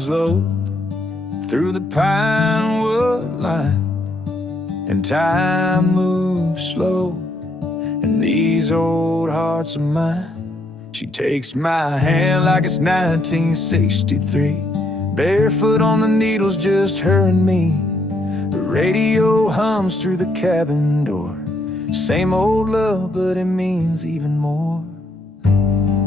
comes low through the pine wood line, and time moves slow in these old hearts of mine. She takes my hand like it's 1963, barefoot on the needles, just her and me. The radio hums through the cabin door, same old love, but it means even more.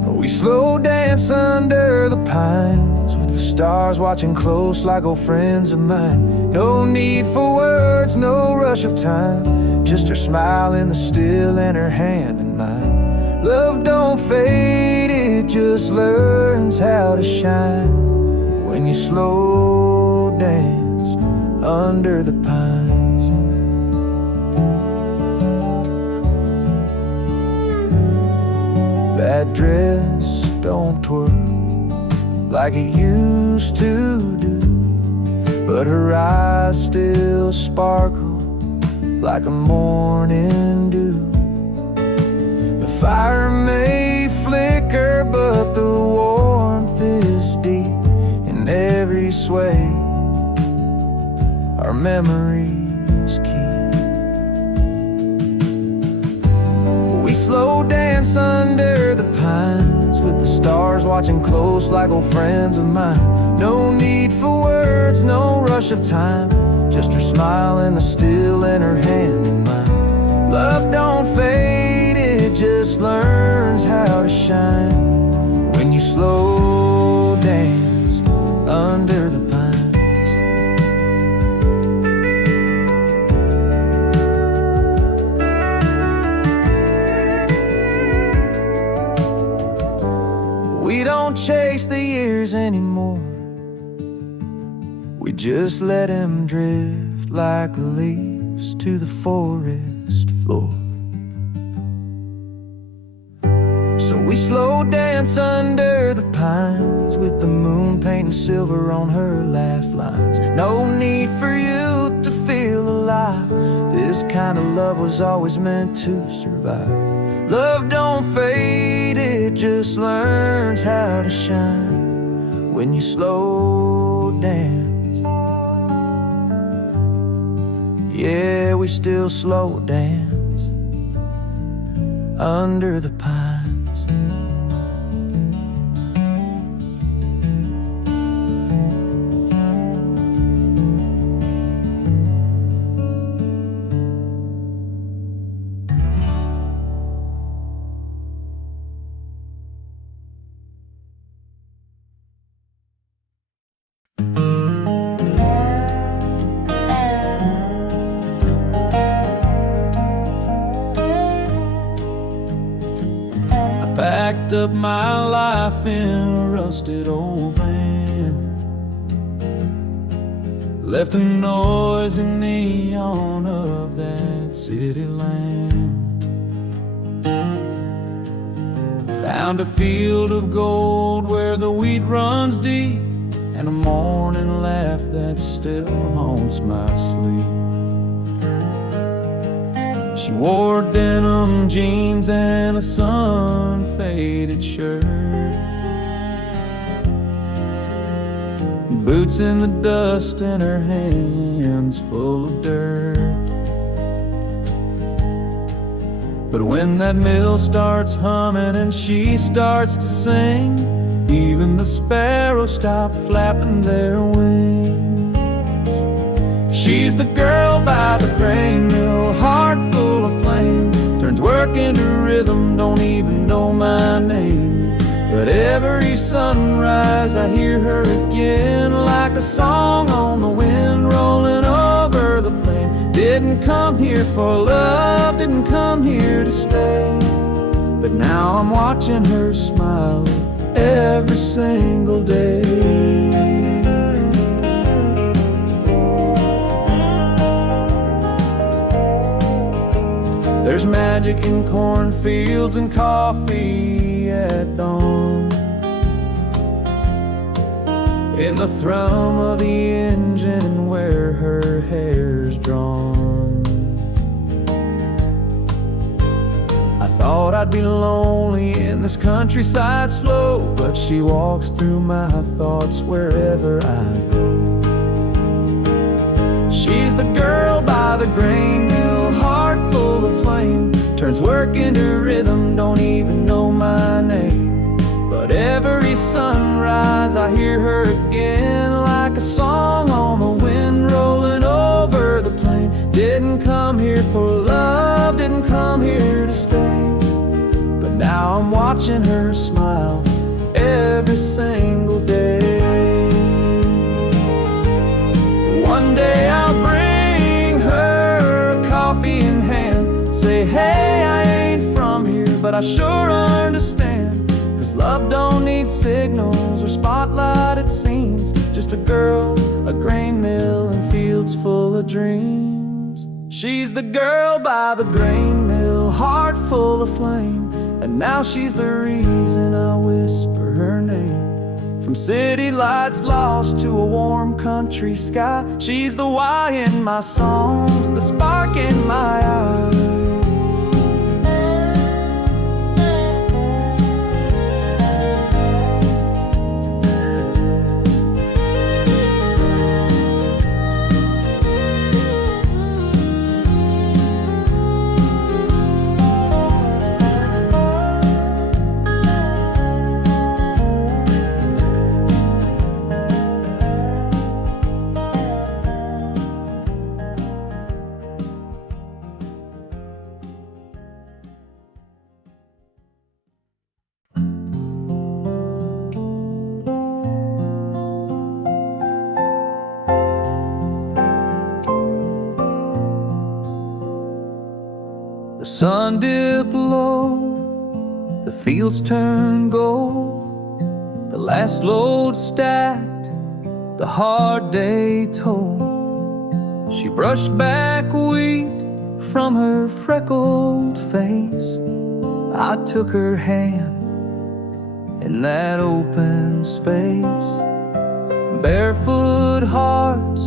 We slow dance under the pines, with the stars watching close like old friends of mine. No need for words, no rush of time, just her smile in the still and her hand in mine. Love don't fade, it just learns how to shine when you slow dance under the pines. That dress don't twirl like it used to do, but her eyes still sparkle like a morning dew. The fire may flicker, but the warmth is deep in every sway our memories keep. We slow dance under the pines, with the stars watching close like old friends of mine. No need for words, no rush of time, just her smile in the still and her hand in mine. Love don't fade, it just learns how to shine when you slow dance under the pines. We don't chase the years anymore, we just let them drift like the leaves to the forest floor. So we slow dance under the pines, with the moon painting silver on her laugh lines. No need for you to feel alive, this kind of love was always meant to survive. Love don't fade, it just learns how to shine when you slow dance. Yeah, we still slow dance under the pines. Packed up my life in a rusted old van, left the noise and neon of that city land. Found a field of gold where the wheat runs deep, and a morning laugh that still haunts my sleep. She wore denim jeans and a sun-faded shirt, boots in the dust and her hands full of dirt. But when that mill starts humming and she starts to sing, even the sparrows stop flapping their wings. She's the girl by the grain mill, heart full of flame, turns work into rhythm, don't even know my name. But every sunrise I hear her again, like a song on the wind rolling over the plain. Didn't come here for love, didn't come here to stay, but now I'm watching her smile every single day. There's magic in cornfields and coffee at dawn, in the thrum of the engine and where her hair's drawn. I Thought I'd be lonely in this countryside slow, but she walks through my thoughts wherever I go. She's the girl by the grain mill, heart full of flame, turns work into rhythm, don't even know my name. But every sunrise I hear her again, like a song on the wind rolling over the plain. Didn't come here for love, didn't come here to stay, but now I'm watching her smile every single day. One day I'll bring her a coffee in hand, say, hey, I ain't from here, but I sure understand. 'Cause love don't need signals or spotlighted scenes, just a girl, a grain mill, and fields full of dreams. She's the girl by the grain mill, heart full of flame, and now she's the reason I whisper her name. From city lights lost to a warm country sky, she's the why in my songs, the spark in my eyes. The sun dipped low, the fields turned gold, the last load stacked, the hard day told. She brushed back wheat from her freckled face. I took her hand in that open space. Barefoot hearts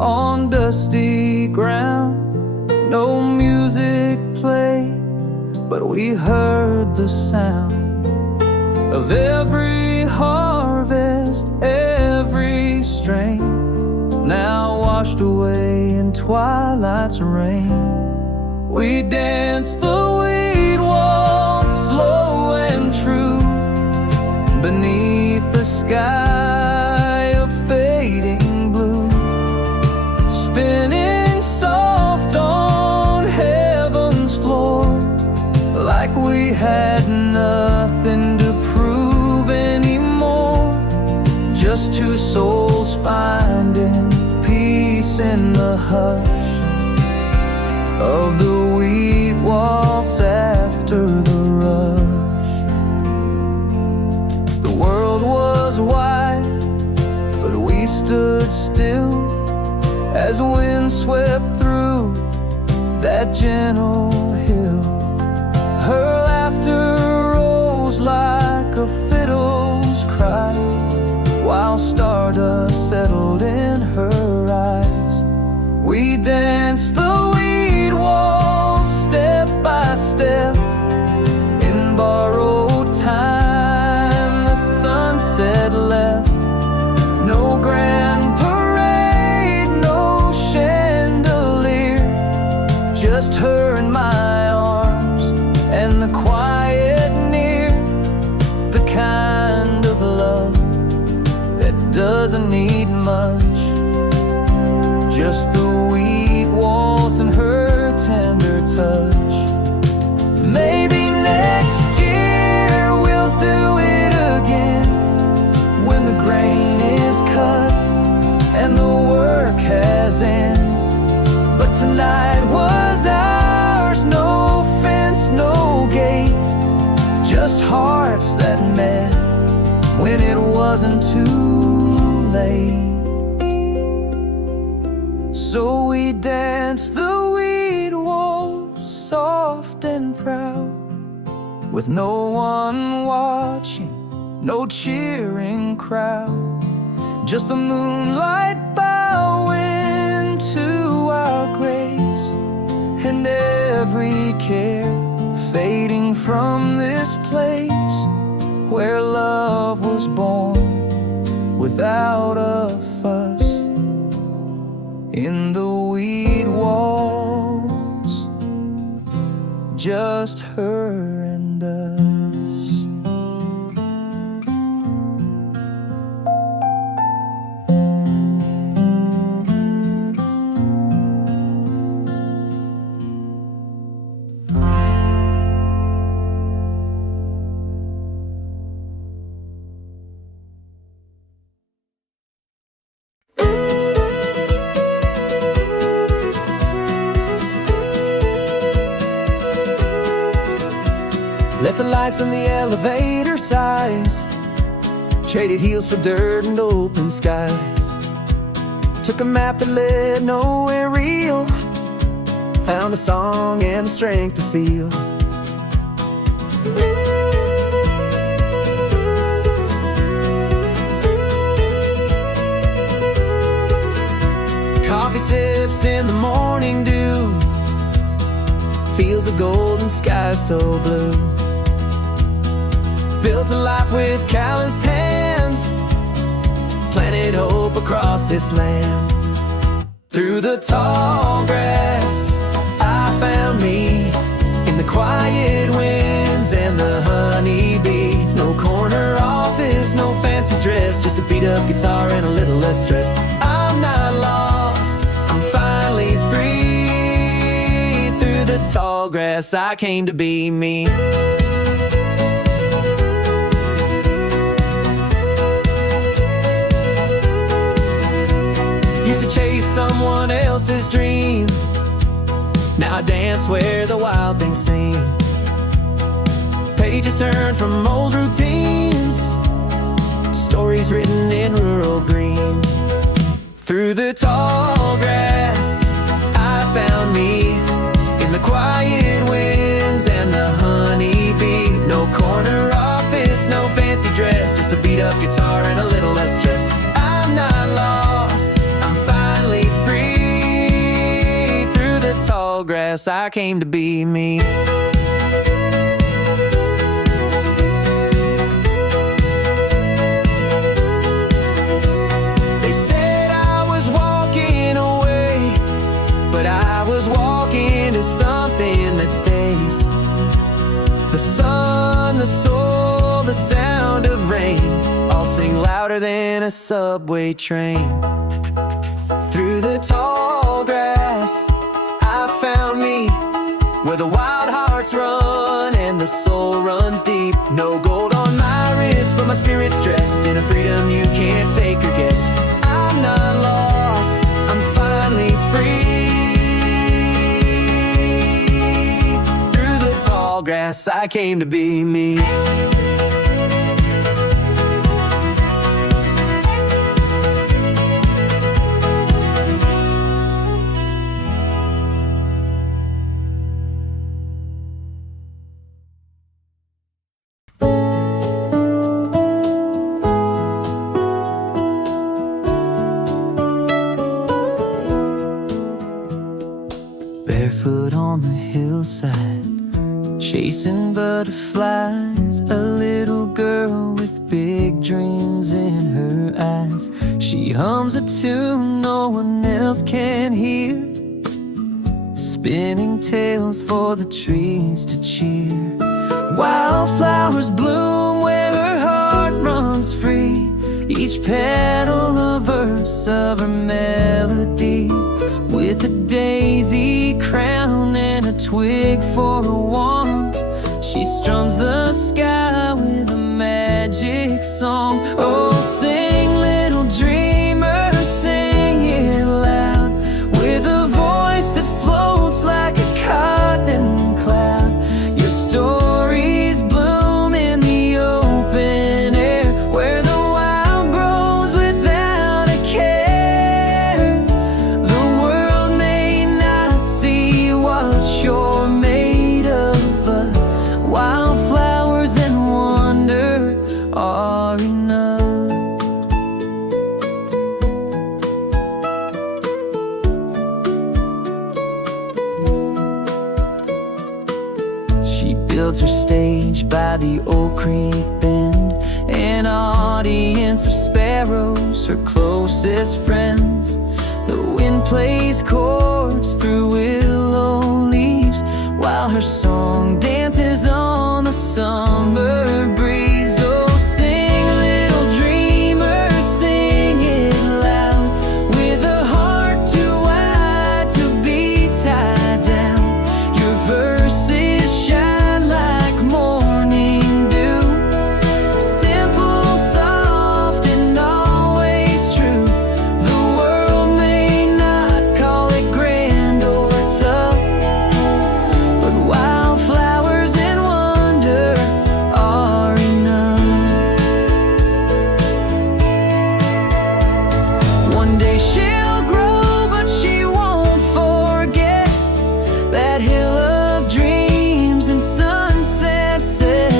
on dusty ground, no music played, but we heard the sound of every harvest, every strain, now washed away in twilight's rain. We danced the weed waltz, slow and true, beneath the sky of fading blue, spinning soft on heaven's floor, like we had nothing to prove anymore. Just two souls finding peace in the hush of the wheat waltz after the rush. The world was wide, but we stood still as wind swept through that gentle hill. Her laughter rose like a fiddle's cry, while stardust settled in her eyes. We danced the weed waltz step by step, in borrowed time the sunset left. No grand parade, no chandelier, just her in my arms and the quiet near, the kind of love that doesn't need much, just the wheat waltz and her tender touch. Maybe next year we'll do it again, when the grain is cut and the work has ended. But tonight was ours, no fence, no gate, just hearts that met when it wasn't too late. So we danced the weed waltz, soft and proud, with no one watching, no cheering crowd, just the moonlight bowing to our grace, and every care fading from this place where love was born without a fuss. In the weed walls, just her and us. Left the lights on the elevator sighs, traded heels for dirt and open skies. Took a map that led nowhere real, found a song and the strength to feel. Coffee sips in the morning dew, fields of gold and skies so blue. Built a life with calloused hands, planted hope across this land. Through the tall grass, I found me, in the quiet winds and the honeybee. No corner office, no fancy dress, just a beat up guitar and a little less stressed. I'm not lost, I'm finally free. Through the tall grass, I came to be me. Chase someone else's dream, now I dance where the wild things sing. Pages turn from old routines, stories written in rural green. Through the tall grass, I found me, in the quiet winds and the honeybee. No corner office, no fancy dress, just a beat up guitar and a little less stress. I'm not lost, I'm finally free. Through the tall grass, I came to be me. They said I was walking away, but I was walking to something that stays. The sun, the soul, the sound of rain, all sing louder than a subway train. Through the tall grass, I found me, where the wild hearts run and the soul runs deep. No gold on my wrist, but my spirit's dressed in a freedom you can't fake or guess. I'm not lost, I'm finally free. Through the tall grass, I came to be me. Barefoot on the hillside, chasing butterflies. A little girl with big dreams in her eyes. She hums a tune no one else can hear, spinning tales for the trees to cheer. Wildflowers bloom where her heart runs free, each petal a verse of her melody. With a daisy crown and a twig for a wand, she strums the sky with a magic song. Oh, sing, little dreamer, sing it loud, with a voice that floats like a cotton cloud. Your stories bloom in the open air, where the wild grows without a care. The world may not see what you're made of, but wildflowers and wonder are enough. builds her stage by the old creek bend. An audience of sparrows, her closest friends. The wind plays chords through willow leaves, while her song dances on the summer breeze. Oh, sing, little dreamer, sing it loud, with a heart too wide to be tied down. Your verses shine like morning dew, simple, soft, and always true. The world may not call it grand or tough, but wildflowers and wonder are enough. One day she'll grow, but she won't forget that hill of dreams and sunset set.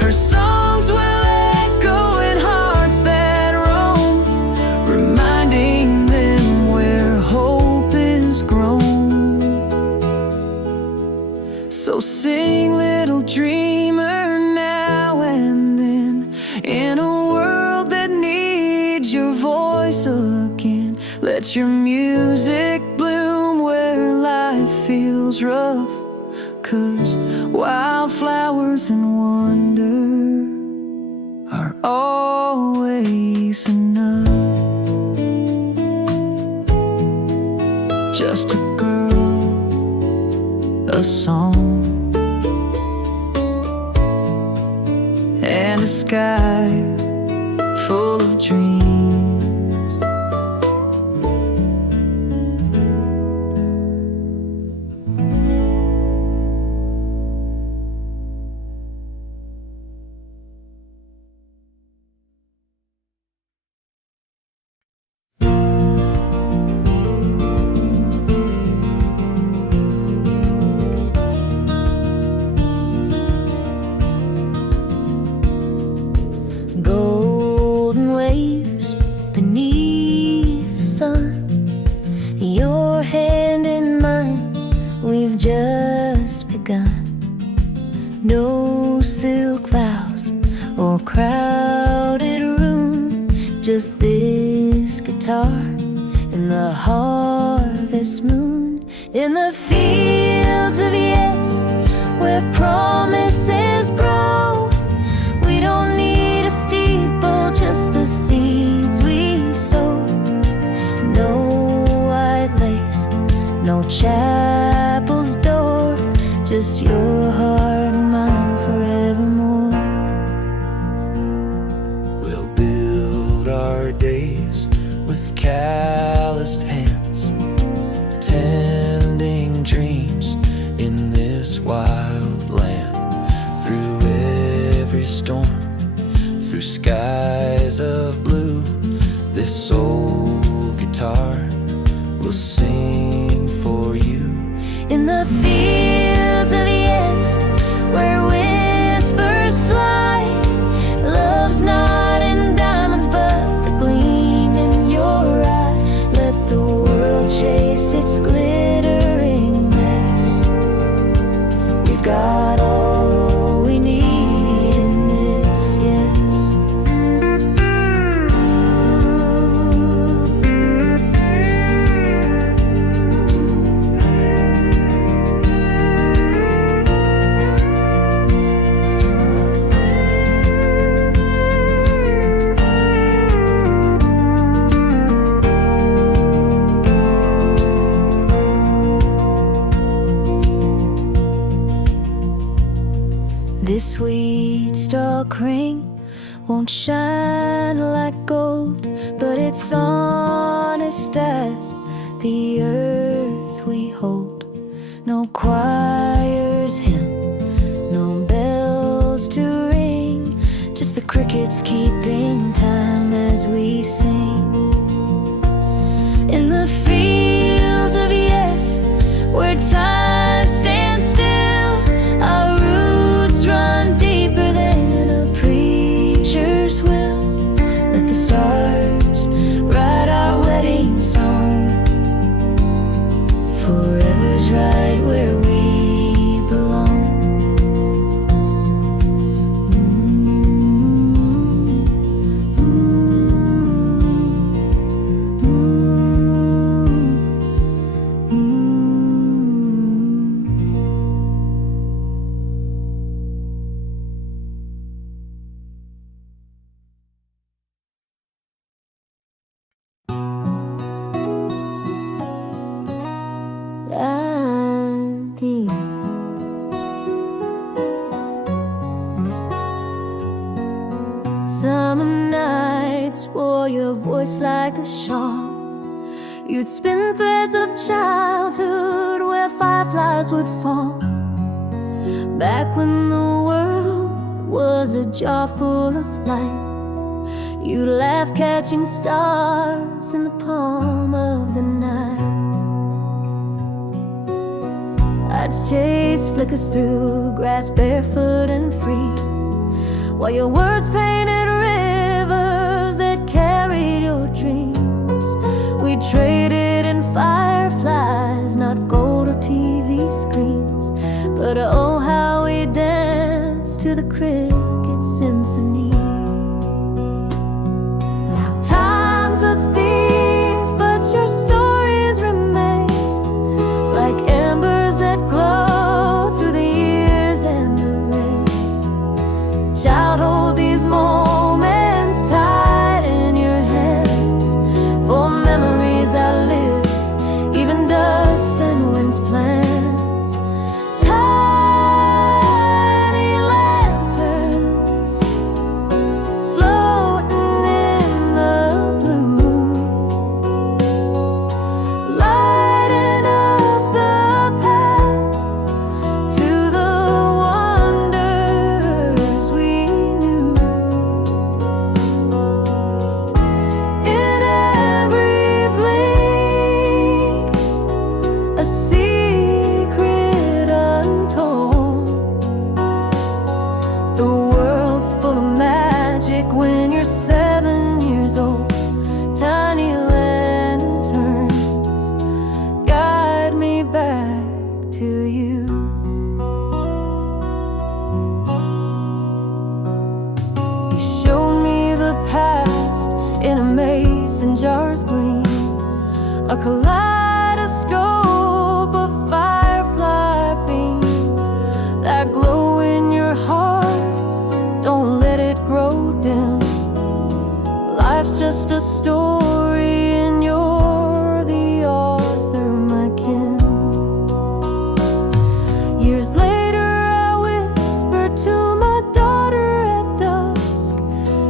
Her songs will echo in hearts that roam, reminding them where hope is grown. So sing, little dreamer, now and then, in a world that needs your voice again. Let your music bloom where life feels rough, 'cause wildflowers and wonder are always enough. Just a girl, a song, and a sky full of dreams. Golden waves beneath the sun, your hand in mine, we've just begun. No silk vows or crowded room, just this guitar and the harvest moon. In the fields of yes, where promises grow, we don't need a steeple, just the seeds we sow. No white lace, no chapel's door, just your heart and mine forevermore. We'll build our days with calloused hands, tending dreams in this wild land. Through every storm, through skies of blue, this old guitar will sing for you. In the fields of yes, where whispers fly, love's not in diamonds but the gleam in your eye. Let the world chase its glittering mess. We've got all we need in this, yes. This sweet stalk ring won't shine like gold, but it's honest as the earth we hold. No choir's hymn, no bells to ring, just the crickets keeping time as we sing. In the fields of yes, where time stands still, our roots run deeper than a preacher's will. Let the stars write our wedding song. Forever's right where we belong. just like a shawl. You'd spin threads of childhood where fireflies would fall. Back when the world was a jar full of light, you'd laugh catching stars in the palm of the night. I'd chase flickers through grass barefoot and free, while your words painted rivers that carried your dreams. We traded in fireflies, not gold or TV screens, but oh how we danced to the cricket symphony. Now time's a thief, but your stories remain like embers that glow through the years and the rain. Child, hold these moments tight in your hands, for memories outlive even dust and wind's plans. Tiny lanterns floating in the blue, lighting up the path to the wonders we knew. In every blink, a secret untold. The world's full of magic when you're 7 years old. Tiny lanterns guide me back to you. You showed me the past in a mason jar's gleam, a kaleidoscope of firefly beams that glow in your heart. Don't let it grow dim. Life's just a story and you're the author, my kin. Years later I whisper to my daughter at dusk,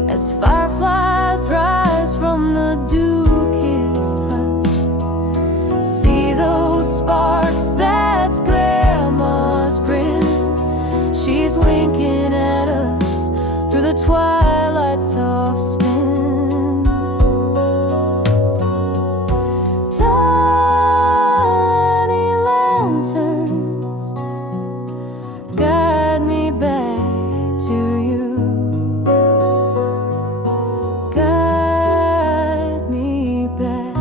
as fireflies rise from the dew-kissed husk. See those sparks, that's grandma's grin. She's winking at us through the twilight's soft spin. Tiny lanterns guide me back to you. Guide me back.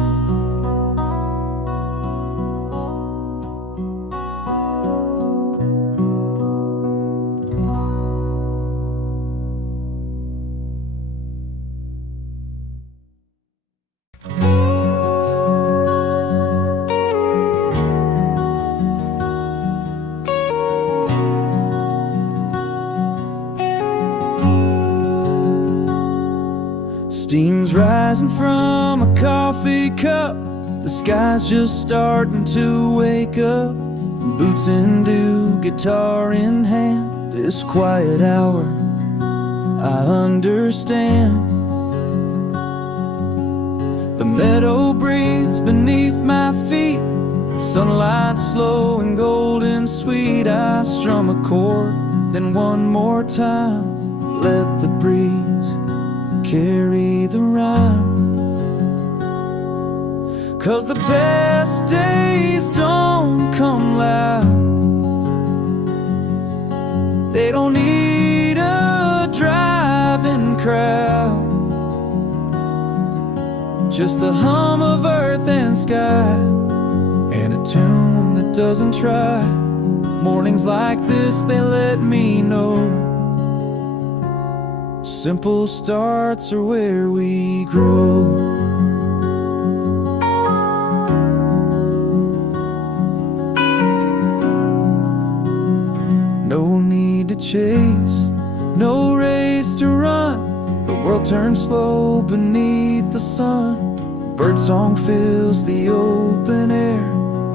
Steam's rising from a coffee cup. The sky's just starting to wake up. Boots in dew, guitar in hand. This quiet hour, I understand. The meadow breathes beneath my feet. Sunlight slow and golden sweet. I strum a chord, then one more time. Let the breeze carry the rhyme. 'Cause the best days don't come loud. They don't need a driving crowd. Just the hum of earth and sky, and a tune that doesn't try. Mornings like this, they let me know simple starts are where we grow. No need to chase, no race to run. The world turns slow beneath the sun. Birdsong fills the open air,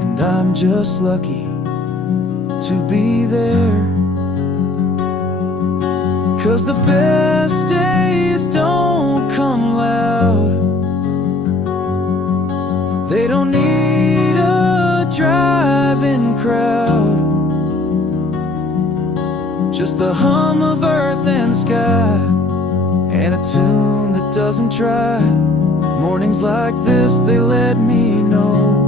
and I'm just lucky to be there. 'Cause the best days don't come loud. They don't need a driving crowd, just the hum of earth and sky, and a tune that doesn't try. Mornings like this, they let me know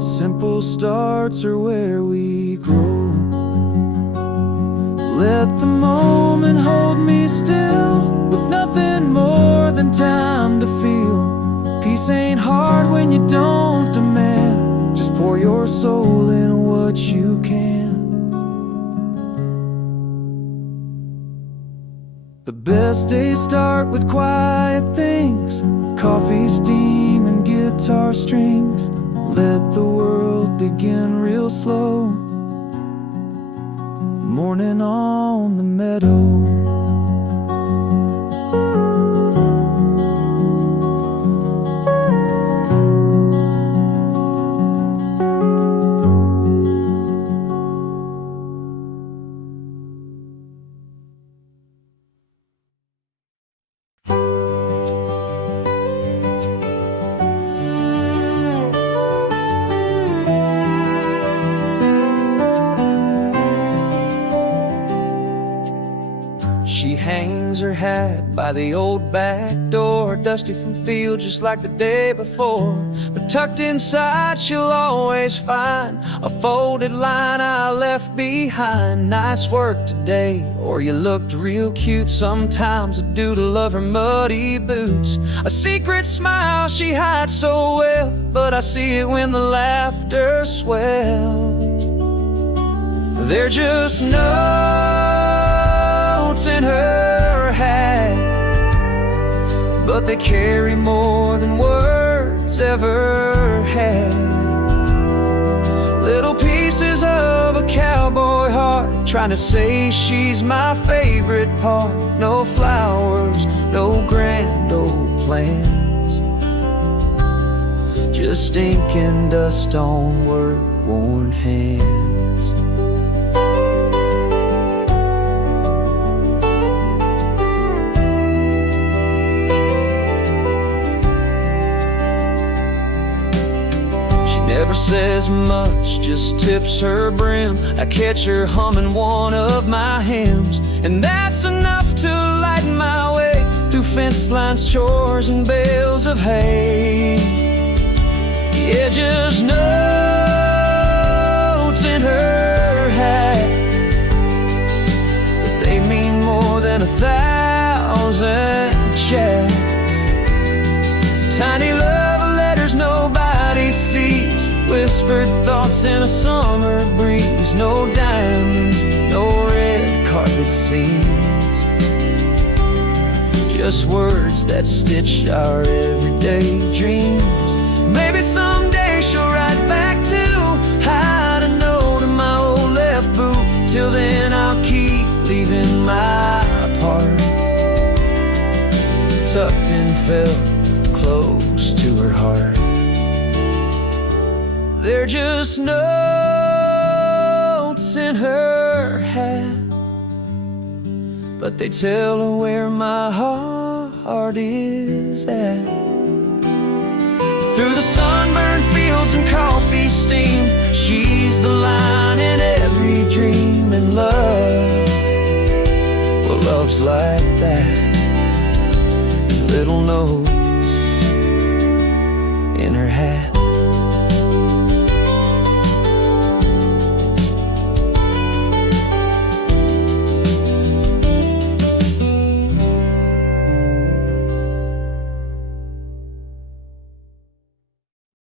simple starts are where we grow. Let the moment hold me still, with nothing more than time to feel. Peace ain't hard when you don't demand, just pour your soul in what you can. The best days start with quiet things, coffee, steam, and guitar strings. Let the world begin real slow, morning on the meadow. She hangs her hat by the old back door, dusty from field just like the day before. But tucked inside she'll always find a folded line I left behind. Nice work today, or you looked real cute. Sometimes a doodle of her muddy boots, a secret smile she hides so well, but I see it when the laughter swells. They're just notes in her hat, but they carry more than words ever had. Little pieces of a cowboy heart, trying to say she's my favorite part. No flowers, no grand old plans, just ink and dust on work-worn hands. Never says much, just tips her brim. I catch her humming one of my hymns, and that's enough to lighten my way through fence lines, chores, and bales of hay. Yeah, just notes in her hat, but they mean more than 1,000 checks. Tiny love letters nobody sees, whispered thoughts in a summer breeze. No diamonds, no red carpet scenes, just words that stitch our everyday dreams. Maybe someday she'll write back too, hide a note in my old left boot. Till then I'll keep leaving my part tucked in, felt close to her heart. They're just notes in her hat, but they tell her where my heart is at. Through the sunburned fields and coffee steam, she's the line in every dream. And love, well, love's like that, little notes